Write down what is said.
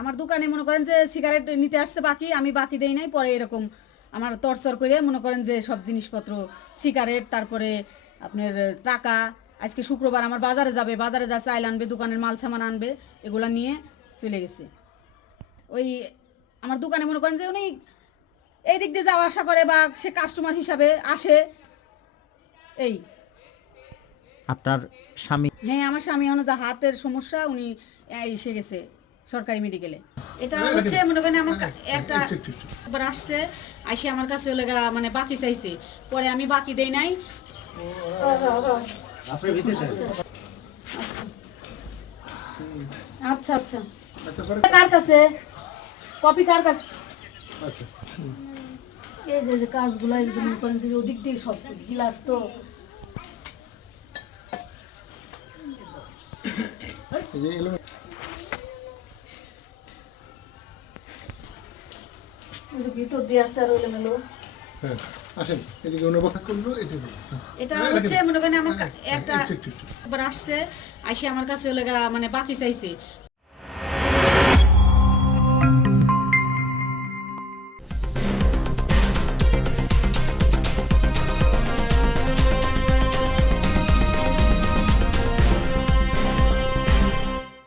আমার দোকানে মনে করেন যে সিগারেট নিতে আসছে বাকি, আমি বাকি দেই নাই, পরে এরকম আমার তরসর করে মনে করেন যে সব জিনিসপত্র, সিগারেট, তারপরে আপনার টাকা, আজকে শুক্রবার আমার বাজারে যাবে, বাজারে যা চাইল আনবে, দোকানের মাল সামান আনবে, এগুলা নিয়ে চলে গেছে। ওই আমার দোকানে মনে করেন যে উনি এই দিক দিয়ে যাওয়া আসা করে বা সে কাস্টমার হিসাবে আসে এই। আপনার স্বামী? হ্যাঁ, আমার স্বামী এখন যা হাতের সমস্যা, উনি এসে গেছে সরকারি মেডিকেলে। এটা হচ্ছে মনে করেন আমার একটা একবার আসছে, আইসে আমার কাছে লেগা মানে বাকি চাইছে, পরে আমি বাকি দেই নাই। আচ্ছা আচ্ছা, কার কাছে কপি, কার কাছে? এই যে কাজগুলো এগুলো মনে করেন যে ওদিক দিয়ে সব গিলাস তো ভিতর দিয়ে আছে আর ওইলে মেলো। এটা হচ্ছে মনে করেন আমার একটা একবার আসছে, আইসে আমার কাছে লেগা মানে বাকি চাইছে,